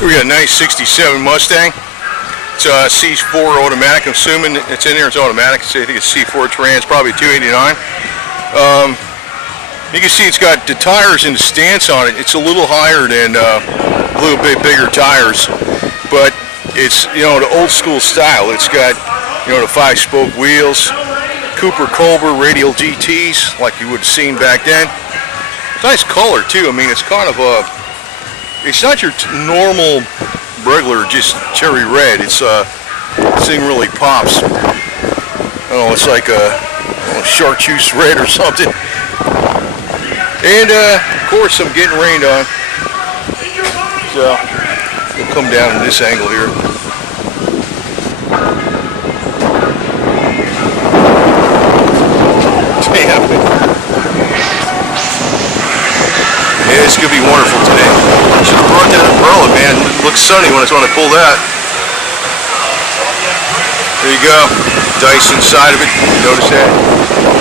We got a nice 67 Mustang. It's a C4 automatic. I'm assuming it's in there. It's automatic. So I think it's C4 Terrain. It's probably 289. You can see it's got the tires and the stance on it. It's a little higher than a little bit bigger tires, but it's, you know, the old school style. It's got, you know, the 5-spoke wheels, Cooper Culber radial GTs like you would have seen back then. It's nice color too. I mean, it's kind of a, it's not your normal regular just cherry red. It's this thing really pops. I don't know, it's like a chartreuse red or something. And of course I'm getting rained on, so we'll come down in this angle here. Damn. Yeah, it's gonna be wonderful today. Should have brought that umbrella, man. It looks sunny when I was trying to pull that. There you go. Dice inside of it. Notice that?